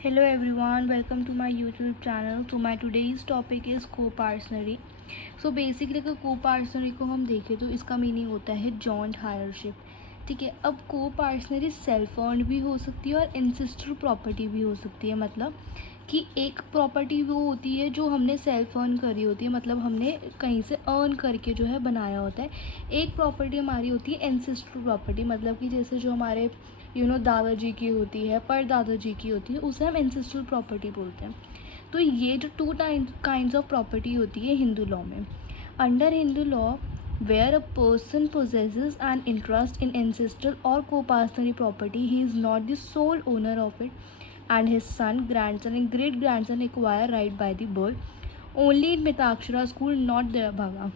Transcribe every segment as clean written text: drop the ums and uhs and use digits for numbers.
Hello everyone, welcome to my YouTube channel. So my today's topic is co-partnery. So basically अगर co-partnery को हम देखें तो इसका मीनिंग होता है जॉइंट हायरशिप. ठीक है. अब co-partnery सेल्फ अर्न भी हो सकती है और इंसिस्टर प्रॉपर्टी भी हो सकती है. मतलब कि एक प्रॉपर्टी वो होती है जो हमने सेल्फ अर्न करी होती है, मतलब हमने कहीं से अर्न करके जो है बनाया होता है. एक प्रॉपर्टी हमारी होती है इंसिस्टर प्रॉपर्टी, मतलब कि जैसे जो हमारे दादाजी की होती है, परदादाजी की होती है, उसे हम इंसिस्टल प्रॉपर्टी बोलते हैं. तो ये जो टू काइंड्स ऑफ प्रॉपर्टी होती है हिंदू लॉ में. Under Hindu law where a person possesses an interest in ancestral or co-partnership property, he is not the sole owner of it, and his son, grandson and great grandson acquire right by the birth. Only in Mitakshara school, not Dayabhaga.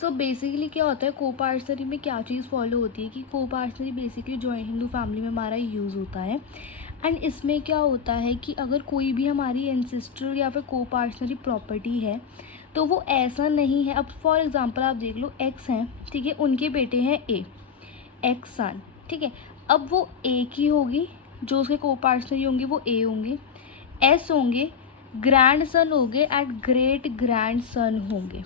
So basically क्या होता है, को-पार्टनरी में क्या चीज़ follow होती है कि को-पार्टनरी basically joint Hindu family में हमारा यूज़ होता है. एंड इसमें क्या होता है कि अगर कोई भी हमारी एंसेस्ट्रल या फिर को-पार्टनरी प्रॉपर्टी है तो वो ऐसा नहीं है. अब फॉर एग्जांपल आप देख लो, एक्स हैं, ठीक है, उनके बेटे हैं ए, एक्स सन, ठीक है. अब वो ए की होगी, जो उसके को-पार्टनरी होंगे वो ए होंगे, एस होंगे, ग्रैंड सन होंगे एंड ग्रेट ग्रैंड सन होंगे.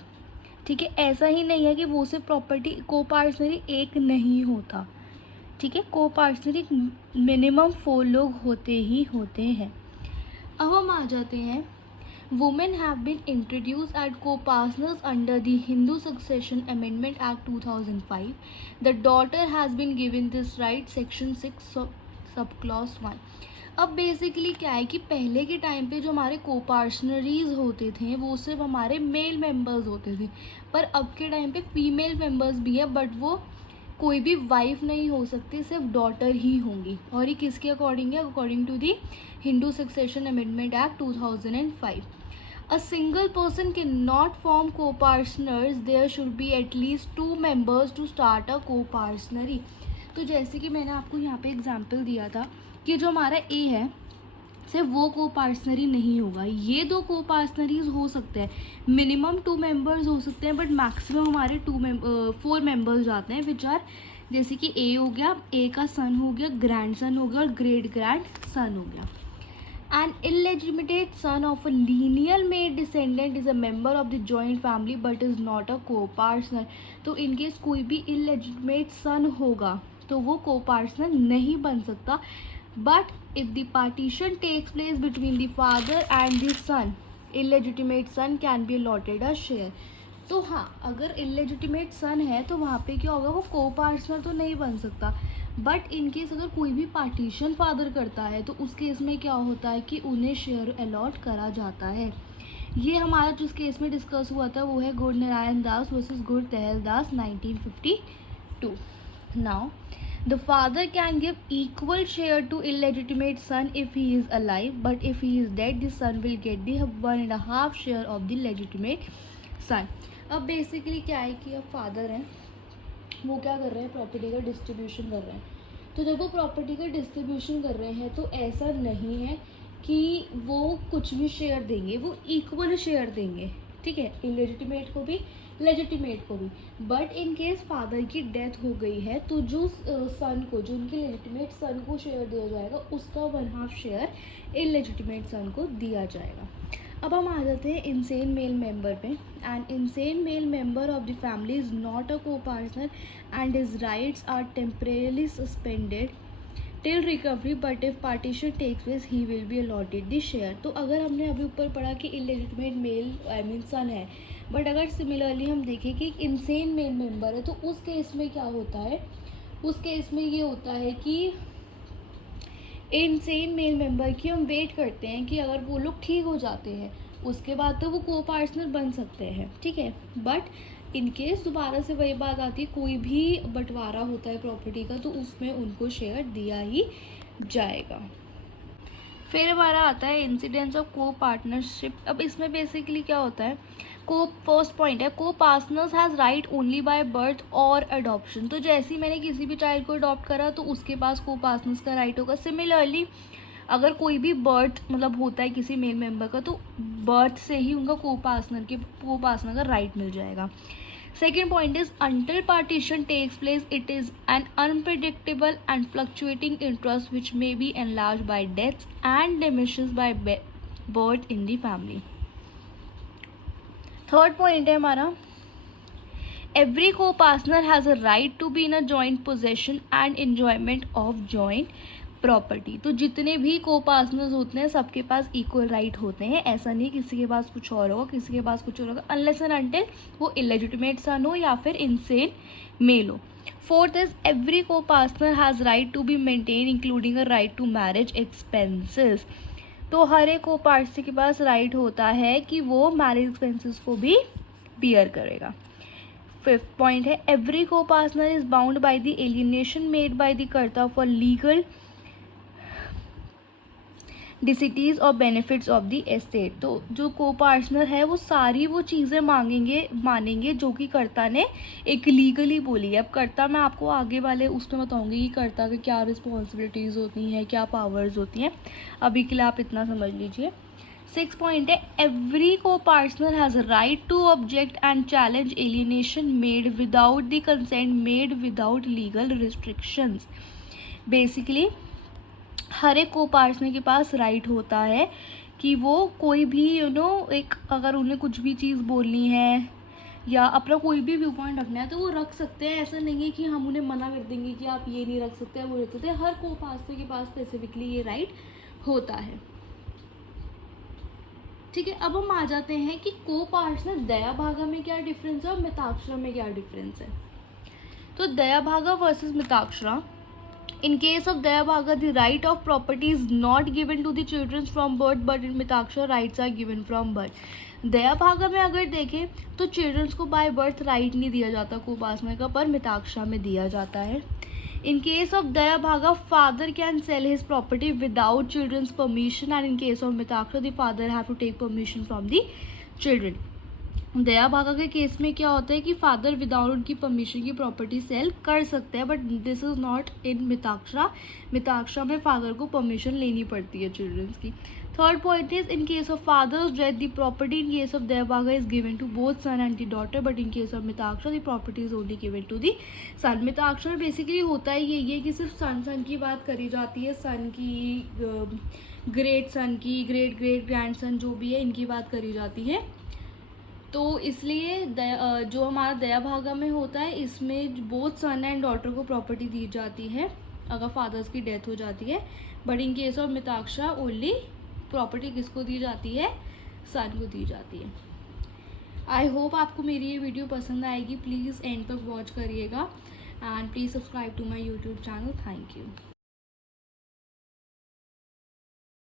ठीक है. ऐसा ही नहीं है कि वो से प्रॉपर्टी को-पार्टनरी एक नहीं होता. ठीक है. को-पार्टनरी मिनिमम 4 लोग होते ही होते हैं. अब हम आ जाते हैं, women have been introduce at co-partners under the Hindu succession amendment act 2005. The daughter has been given this right section 6 sub clause 1. अब बेसिकली क्या है कि पहले के टाइम पे जो हमारे को-पार्टनरीज होते थे वो सिर्फ हमारे मेल मेंबर्स होते थे, पर अब के टाइम पे फीमेल मेंबर्स भी है, बट वो कोई भी वाइफ नहीं हो सकती, सिर्फ डॉटर ही होंगी. और ये किसके अकॉर्डिंग है? According to the Hindu succession amendment act 2005. A single person cannot form co-partners. There should be at least 2 members to start a co-partnery. तो जैसे कि मैंने आपको यहाँ पे एग्जांपल दिया था कि जो हमारा ए है सिर्फ वो को-पार्टनरी नहीं होगा, ये 2 को-पार्टनरीज हो सकते हैं, मिनिमम 2 मेंबर्स हो सकते हैं, बट मैक्सिमम हमारे 4 मेंबर्स जाते हैं, विच आर जैसे कि ए हो गया, ए का सन हो गया, ग्रैंड सन हो गया और ग्रेट ग्रैंड सन हो गया. An illegitimate son of a lineal male descendant is a member of the joint family but is not a co-partner. तो इनकेस कोई भी illegitimate son होगा तो वो co-partner नहीं बन सकता. But if the partition takes place between the father and the son, illegitimate son can be allotted a share. तो हाँ, अगर इलेजिटिमेट सन है तो वहाँ पे क्या होगा, वो को-पार्टनर तो नहीं बन सकता, बट इनकेस अगर कोई भी पार्टीशन फादर करता है तो उस केस में क्या होता है कि उन्हें शेयर अलॉट करा जाता है. ये हमारा जिस केस में डिस्कस हुआ था वो है गुड़ नारायण दास वर्सेस गुड़ तहल Das 1952. Now the father can give equal share to illegitimate son if he is alive, but if he is dead the son will get the 1.5 share of the legitimate son. अब basically क्या है कि अब father हैं, वो क्या कर रहे हैं, प्रॉपर्टी का डिस्ट्रीब्यूशन कर रहे हैं. तो जब वो प्रॉपर्टी का डिस्ट्रीब्यूशन कर रहे हैं तो ऐसा नहीं है कि वो कुछ भी शेयर देंगे, वो इक्वल शेयर देंगे. ठीक है, इलेजिटिमेट को भी लेजिटिमेट को भी. बट इन केस फादर की डेथ हो गई है तो जो सन को, जो उनके लेजिटिमेट सन को शेयर दिया जाएगा उसका 1/2 शेयर इलेजिटिमेट सन को दिया जाएगा. अब हम आ जाते हैं इंसेन मेल मेंबर पे. And insane male member of the family is not a co-partner and his rights are temporarily suspended till recovery, but if partition takes place he will be allotted the share. तो अगर हमने अभी ऊपर पढ़ा कि illegitimate mail सन है, but अगर similarly हम देखें कि एक इंसेन मेल मेंबर है तो उस केस में क्या होता है, उस केस में ये होता है कि इंसेन मेल मेंबर की हम वेट करते हैं कि अगर वो लोग ठीक हो जाते हैं उसके बाद तो वो को-पार्टनर बन सकते हैं. ठीक है, बट इनकेस दोबारा से वही बात आती है, कोई भी बंटवारा होता है प्रॉपर्टी का तो उसमें उनको शेयर दिया ही जाएगा. फिर हमारा आता है इंसिडेंस ऑफ को-पार्टनरशिप. अब इसमें बेसिकली क्या होता है, फर्स्ट पॉइंट है co-partners has right only by birth और अडॉप्शन. तो जैसे ही मैंने किसी भी चाइल्ड को अडॉप्ट करा तो उसके पास को-पार्टनर्स का राइट होगा. सिमिलरली अगर कोई भी बर्थ मतलब होता है किसी मेल मेंबर का तो बर्थ से ही उनका को-पार्टनर का राइट मिल जाएगा. Second point is until partition takes place, it is an unpredictable and fluctuating interest which may be enlarged by deaths and diminishes by birth in the family. Third point है हमारा, every co-partner has a right to be in a joint possession and enjoyment of joint property. तो जितने भी को partners होते हैं सबके पास equal right होते हैं. ऐसा नहीं किसी के पास कुछ और होगा, किसी के पास कुछ और होगा, अनलेस एंड अनटिल वो इलेजिटिमेट सन हो या फिर इनसेन मेल हो. Fourth is every co partner has right to be maintain including a right to marriage expenses. तो हर एक को पार्टनर के पास राइट होता है कि वो मैरिज एक्सपेंसेस को भी बियर करेगा. फिफ्थ पॉइंट है every co partner is bound by the alienation made by the कर्ता फॉर लीगल डिसिटीज और बेनिफिट्स ऑफ द एस्टेट. तो जो को पार्टनर है वो सारी वो चीज़ें मानेंगे जो कि कर्ता ने एक लीगली बोली है. अब कर्ता मैं आपको आगे वाले उसमें बताऊंगी कि कर्ता के क्या रिस्पॉन्सिबिलिटीज़ होती हैं, क्या पावर्स होती हैं. अभी के लिए आप इतना समझ लीजिए. सिक्स पॉइंट है every co partner has right to object and challenge alienation made without the consent made without legal restrictions. Basically हर एक को पार्टनर के पास राइट होता है कि वो कोई भी एक अगर उन्हें कुछ भी चीज़ बोलनी है या अपना कोई भी व्यू पॉइंट रखना है तो वो रख सकते हैं. ऐसा नहीं है कि हम उन्हें मना कर देंगे कि आप ये नहीं रख सकते हैं, वो रख सकते हैं. हर को पार्टनर के पास स्पेसिफिकली ये राइट होता है. ठीक है, अब हम आ जाते हैं कि को पार्टनर दया भागा में क्या डिफरेंस है और मिताक्षरा में क्या डिफरेंस है. तो दया भागा versus Mitakshara. In case of Daya Bhaga, the right of property is not given to the children from birth, but in Mitakshara rights are given from birth. दया भागा में अगर देखें तो चिल्ड्रंस को बाय बर्थ राइट नहीं दिया जाता को-पार्टनर का, पर मिताक्षरा में दिया जाता है. इन case of Daya Bhaga father can sell his property without childrens permission, and in case of Mitakshara the father have to take permission from the children. Daya Bhaga के केस में क्या होता है कि फादर विदाउट उनकी परमिशन की प्रॉपर्टी सेल कर सकते हैं, but this is not in Mitakshara. Mitakshara में फादर को परमिशन लेनी पड़ती है चिल्ड्रंस की. Third point is in case of father's death the property in case of दया भागा is given to both son and the daughter, but in case of Mitakshara the property is only given to the son. Mitakshara basically होता है ये कि सिर्फ सन की बात करी जाती है, सन की, ग्रेट सन की, ग्रेट ग्रेट ग्रैंड सन जो भी है इनकी बात करी जाती है. तो इसलिए जो हमारा दया भागा में होता है इसमें बोथ सन एंड डॉटर को प्रॉपर्टी दी जाती है अगर फादर्स की डेथ हो जाती है, but in case of Mitakshara only property किसको दी जाती है, सन को दी जाती है. आई होप आपको मेरी ये वीडियो पसंद आएगी. प्लीज़ एंड तक वॉच करिएगा and please subscribe to my YouTube channel. Thank you.